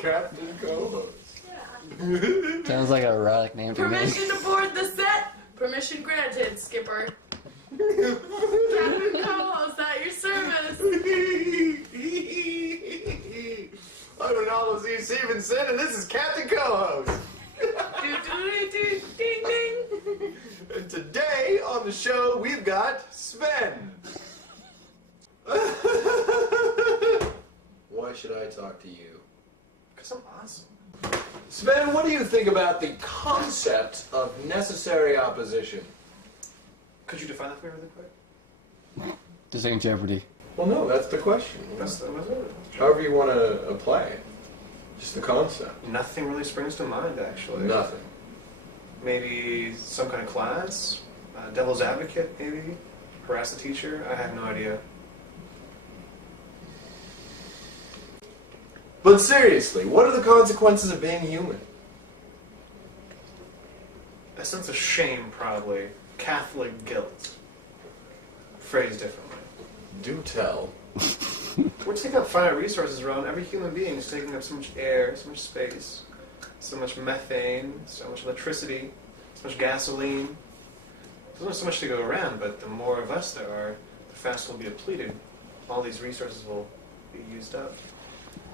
Captain Co-host. Yeah. Sounds like an erotic name to me. Permission to board the set. Permission granted, Skipper. Captain Co-host at your service. I'm Ronaldo Z. Stevenson, and this is Captain Co-host. Ding ding. And today on the show, we've got Sven. Why should I talk to you? Because I'm awesome. Sven, what do you think about the concept of necessary opposition? Could you define that for me really quick? This ain't Jeopardy. Well, no, that's the question. However you want to apply it. Just the concept. Nothing really springs to mind, actually. Nothing. Maybe some kind of class? Devil's advocate, maybe? Harass the teacher? I have no idea. But seriously, what are the consequences of being human? A sense of shame, probably. Catholic guilt. Phrased differently. Do tell. We're taking up finite resources around. Every human being is taking up so much air, so much space, so much methane, so much electricity, so much gasoline. There's not so much to go around, but the more of us there are, the faster we'll be depleted. All these resources will be used up.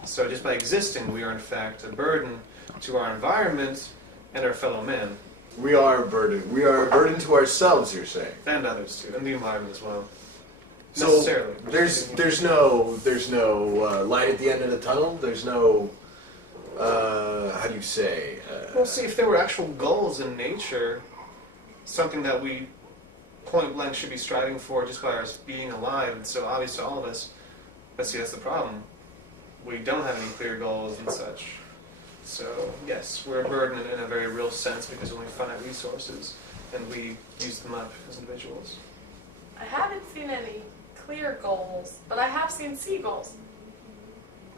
So just by existing, we are in fact a burden to our environment and our fellow men. We are a burden. We are a burden to ourselves, you're saying. And others too, and the environment as well. So Necessarily. there's no light at the end of the tunnel. There's no how do you say? Well, see, if there were actual goals in nature, something that we point blank should be striving for just by us being alive, it's so obvious to all of us. But see, that's the problem. We don't have any clear goals and such. So, yes, we're a burden in a very real sense because we only finite resources, and we use them up as individuals. I haven't seen any clear goals, but I have seen seagulls.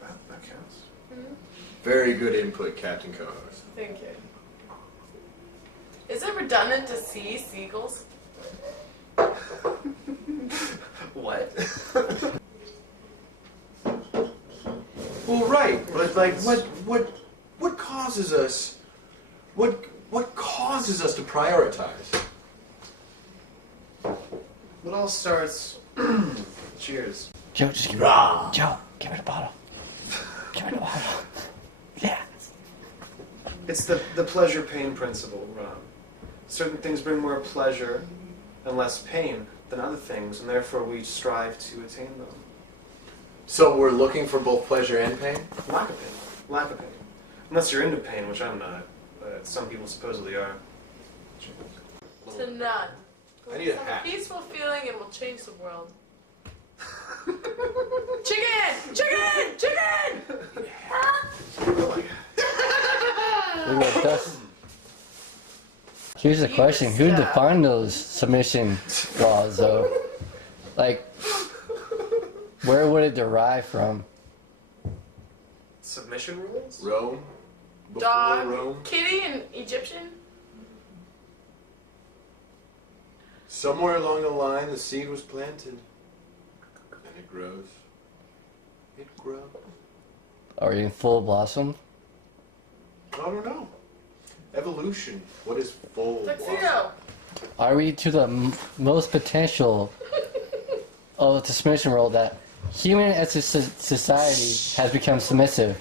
That counts. Mm-hmm. Very good input, Captain Co-host. Thank you. Is it redundant to see seagulls? What? Well, right, but like, what causes us? What causes us to prioritize? It all starts... Cheers. Joe, just give me Joe, give me the bottle. Give me the bottle. Yeah. It's the pleasure-pain principle, Ron. Certain things bring more pleasure and less pain than other things, and therefore we strive to attain them. So we're looking for both pleasure and pain? Lack of pain. Lack of pain. Unless you're into pain, which I'm not. But some people supposedly are. To none. I need a Some hat. peaceful feeling and will change the world. Chicken! Chicken! Chicken! Look at that. Here's the question: who defined those submission laws, though? Like, where would it derive from? Submission rules? Rome? Before Dog. Rome? Kitty and Egyptian? Somewhere along the line, the seed was planted. And it grows. It grows. Are you in full blossom? I don't know. Evolution. What is full blossom? Tuxedo. Are we to the most potential of the submission role that human as a society has become submissive?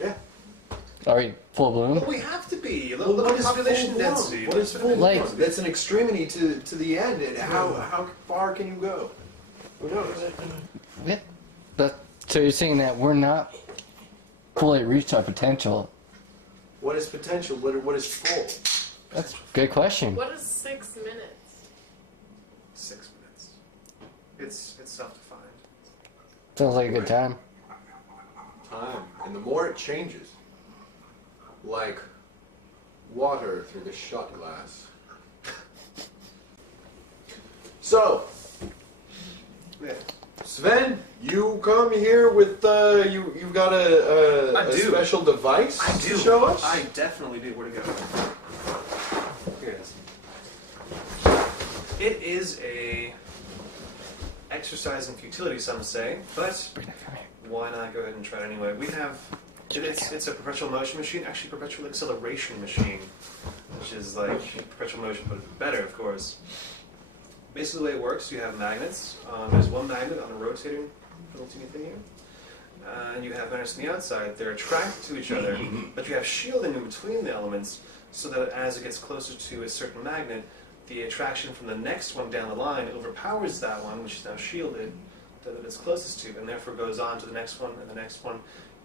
Yeah. Are we full bloom? Well, we have to be. Well, Look what at is population full blown? density. What is full Like- blown? That's an extremity to the end. And how far can you go? Who knows? Yeah. But, so you're saying that we're not fully reached our potential? What is potential? What is full? That's a good question. What is 6 minutes? 6 minutes. It's self-defined. Sounds like a good time. Time. And the more it changes, like water through the shot glass. So, Yeah. Sven, you come here with you've got a do. special device I do. to show us? I definitely do. Where to go? Here it is. It is a exercise in futility, some say, but Bring that for me. why why not go ahead and try it anyway? We have, it's a perpetual motion machine, actually perpetual acceleration machine, which is like perpetual motion, but better, of course. Basically, the way it works, you have magnets. There's one magnet on a rotating little teeny thing here. And you have magnets on the outside. They're attracted to each other, but you have shielding in between the elements so that as it gets closer to a certain magnet, the attraction from the next one down the line overpowers that one, which is now shielded, that it's closest to, and therefore goes on to the next one and the next one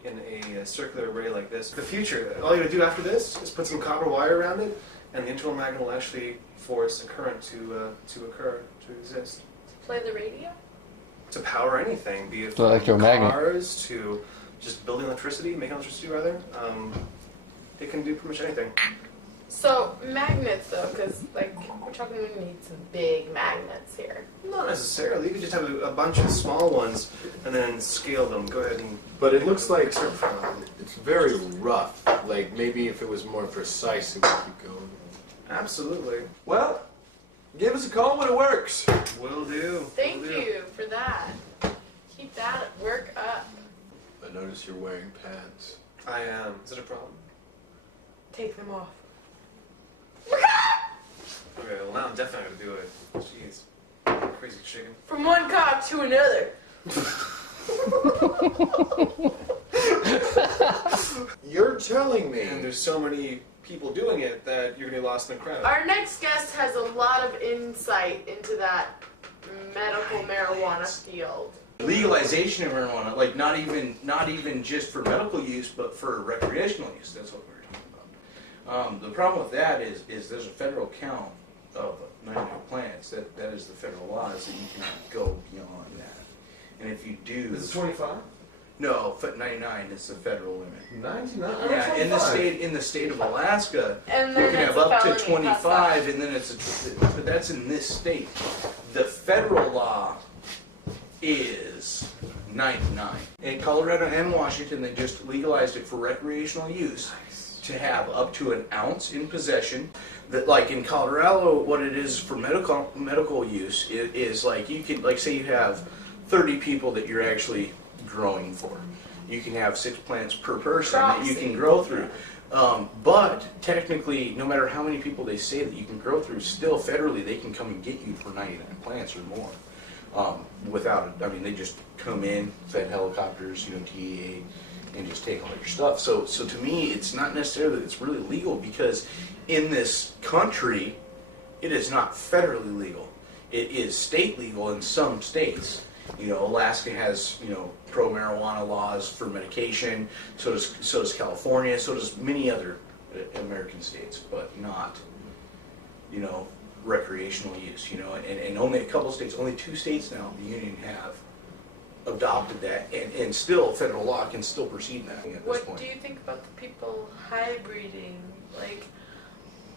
in a circular array like this. The future, all you gotta do after this is put some copper wire around it, and the internal magnet will actually force a current to occur, to exist. Play the radio? To power anything, be it The electromagnet. cars to just building electricity, making electricity rather. It can do pretty much anything. So, magnets though, because like, we're talking we need some big magnets here. Not necessarily. You could just have a bunch of small ones and then scale them. Go ahead and. But it looks like it's very rough. Like maybe if it was more precise, it would keep going. Absolutely. Well, give us a call when it works. Will do. Thank Will do. you for that. Keep that work up. I notice you're wearing pants. I am. Is it a problem? Take them off. Okay, well now I'm definitely gonna do it. Jeez. Crazy chicken. From one cock to another. You're telling me. And there's so many people doing it that you're gonna be lost in the crowd. Our next guest has a lot of insight into that medical marijuana field. Legalization of marijuana, like not even just for medical use, but for recreational use. That's what we were talking about. The problem with that is there's a federal count of 99 plants. That is the federal law, is that you cannot go beyond that. And if you do, This is 25? no, 99 is the federal limit. 99? Yeah, in the state of Alaska, And you then can it's have a up to felony 25, and then but that's in this state. The federal law is 99. In Colorado and Washington, they just legalized it for recreational use to have up to an ounce in possession. That, like in Colorado, what it is for medical use is like you can, like say you have 30 people that you're actually growing for. You can have 6 plants per person that you can grow through. But technically, no matter how many people they say that you can grow through, still federally they can come and get you for 99 plants or more. They just come in, fed helicopters, TEA, and just take all your stuff. So to me, it's not necessarily that it's really legal, because in this country, it is not federally legal. It is state legal in some states. Alaska has, pro-marijuana laws for medication, so does California, so does many other American states, but not, recreational use, and only a couple states, only 2 states now, the union have adopted that, and still federal law can still proceed that at this What point. do you think about the people hybriding, like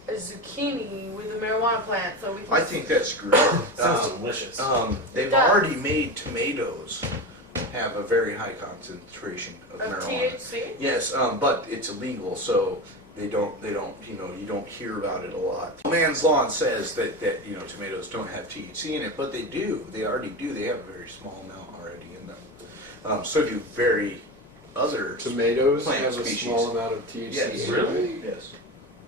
a zucchini with a marijuana plant? So we can I think that's great. Sounds delicious. They've It does. already made tomatoes have a very high concentration of of marijuana. THC. Yes, but it's illegal, so they don't, you don't hear about it a lot. Man's Lawn says that tomatoes don't have THC in it, but they do. They already do. They have a very small amount already in them. So do very other Tomatoes plant have a species. small amount of THC. Yes. Really? Yes.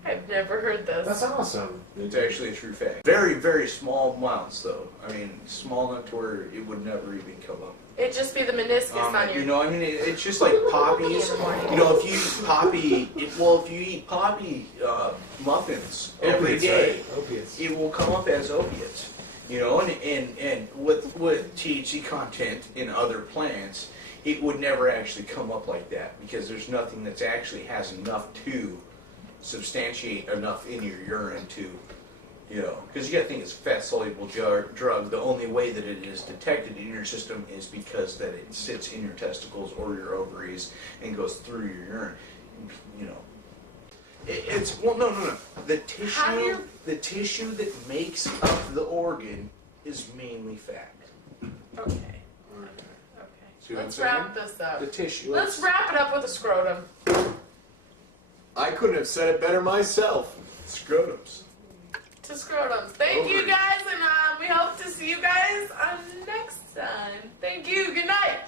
I've never heard this. That's awesome. It's actually a true fact. Very, very small amounts, though. Small enough to where it would never even come up. It'd just be the meniscus on your. It's just like poppies. If you eat poppy, if you eat poppy muffins every Opiates, day, right? Opiates. it will come up as opiates. And with THC content in other plants, it would never actually come up like that, because there's nothing that's actually has enough to substantiate enough in your urine to, because you got to think it's a fat-soluble drug. The only way that it is detected in your system is because that it sits in your testicles or your ovaries and goes through your urine. No. The tissue that makes up the organ is mainly fat. Okay. See what I'm Let's saying? wrap this up. The tissue. Let's wrap it up with a scrotum. I couldn't have said it better myself. Scrotums. To scrotums. Thank you Over. guys, and we hope to see you guys next time. Thank you. Good night.